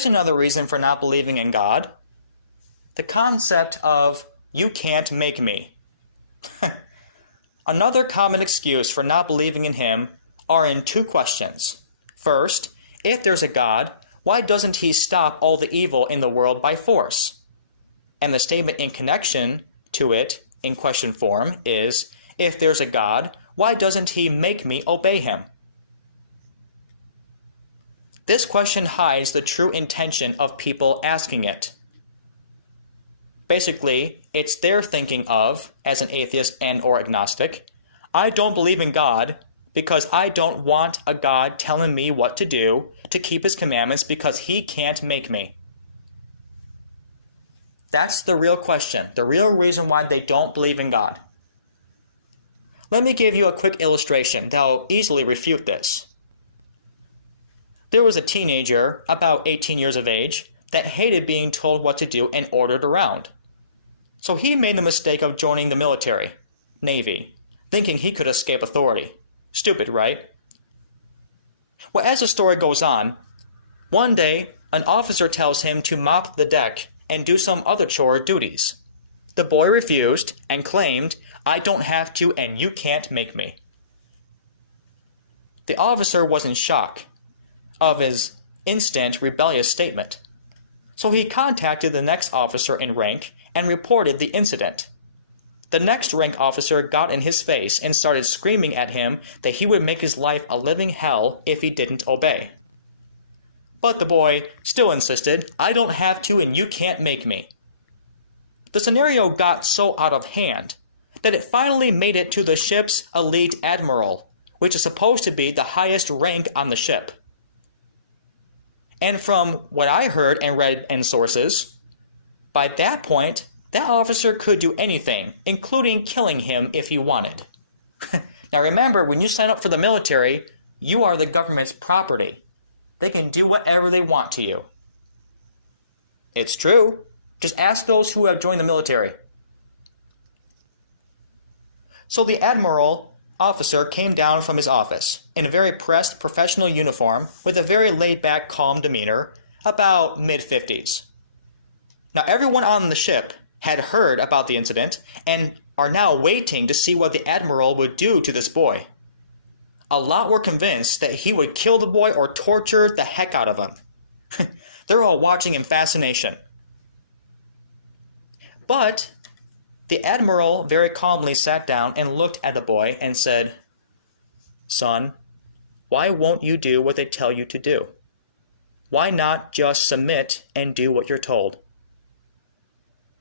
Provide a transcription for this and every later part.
Here's another reason for not believing in God. The concept of, you can't make me. Another common excuse for not believing in him are in two questions. First, if there's a God, why doesn't he stop all the evil in the world by force? And the statement in connection to it, in question form, is, if there's a God, why doesn't he make me obey him? This question hides the true intention of people asking it. Basically, it's their thinking of, as an atheist and or agnostic, I don't believe in God because I don't want a God telling me what to do to keep his commandments because he can't make me. That's the real question, the real reason why they don't believe in God. Let me give you a quick illustration that will easily refute this. There was a teenager, about 18 years of age, that hated being told what to do and ordered around. So he made the mistake of joining the military, Navy, thinking he could escape authority. Stupid, right? Well, as the story goes on, one day, an officer tells him to mop the deck and do some other chore duties. The boy refused and claimed, I don't have to and you can't make me. The officer was in shock of his instant rebellious statement. So he contacted the next officer in rank and reported the incident. The next rank officer got in his face and started screaming at him that he would make his life a living hell if he didn't obey. But the boy still insisted, I don't have to and you can't make me. The scenario got so out of hand that it finally made it to the ship's elite admiral, which is supposed to be the highest rank on the ship. And from what I heard and read in sources, by that point, that officer could do anything, including killing him if he wanted. Now remember, when you sign up for the military, you are the government's property. They can do whatever they want to you. It's true. Just ask those who have joined the military. So the admiral officer came down from his office in a very pressed professional uniform with a very laid-back, calm demeanor, about mid-50s. Now everyone on the ship had heard about the incident and are now waiting to see what the admiral would do to this boy. A lot were convinced that he would kill the boy or torture the heck out of him. They're all watching in fascination. But the admiral very calmly sat down and looked at the boy and said, Son, why won't you do what they tell you to do? Why not just submit and do what you're told?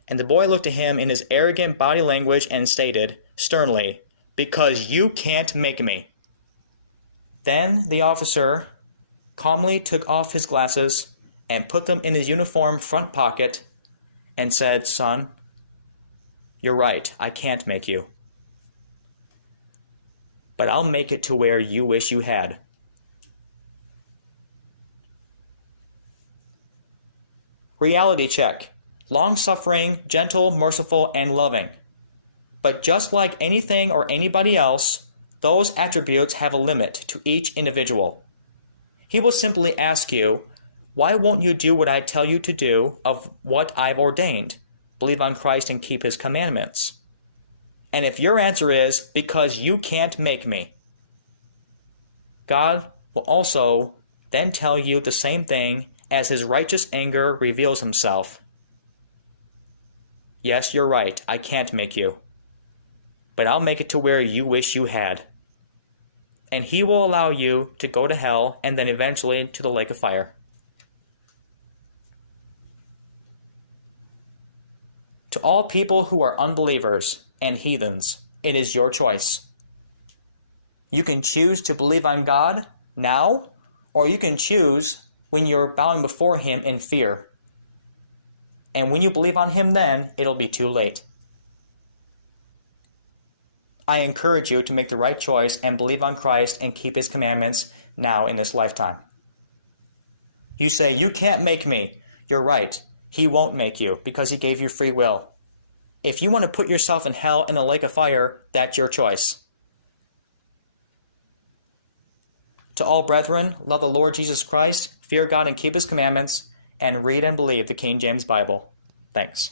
And the boy looked at him in his arrogant body language and stated, sternly, because you can't make me. Then the officer calmly took off his glasses and put them in his uniform front pocket and said, Son, you're right, I can't make you. But I'll make it to where you wish you had. Reality check. Long-suffering, gentle, merciful, and loving. But just like anything or anybody else, those attributes have a limit to each individual. He will simply ask you, why won't you do what I tell you to do of what I've ordained? Believe on Christ and keep his commandments. And if your answer is, because you can't make me, God will also then tell you the same thing as his righteous anger reveals himself. Yes, you're right, I can't make you. But I'll make it to where you wish you had. And he will allow you to go to hell and then eventually to the lake of fire. To all people who are unbelievers and heathens, it is your choice. You can choose to believe on God now, or you can choose when you're bowing before him in fear. And when you believe on him then, it'll be too late. I encourage you to make the right choice and believe on Christ and keep his commandments now in this lifetime. You say, you can't make me. You're right. He won't make you because he gave you free will. If you want to put yourself in hell in a lake of fire, that's your choice. To all brethren, love the Lord Jesus Christ, fear God and keep his commandments, and read and believe the King James Bible. Thanks.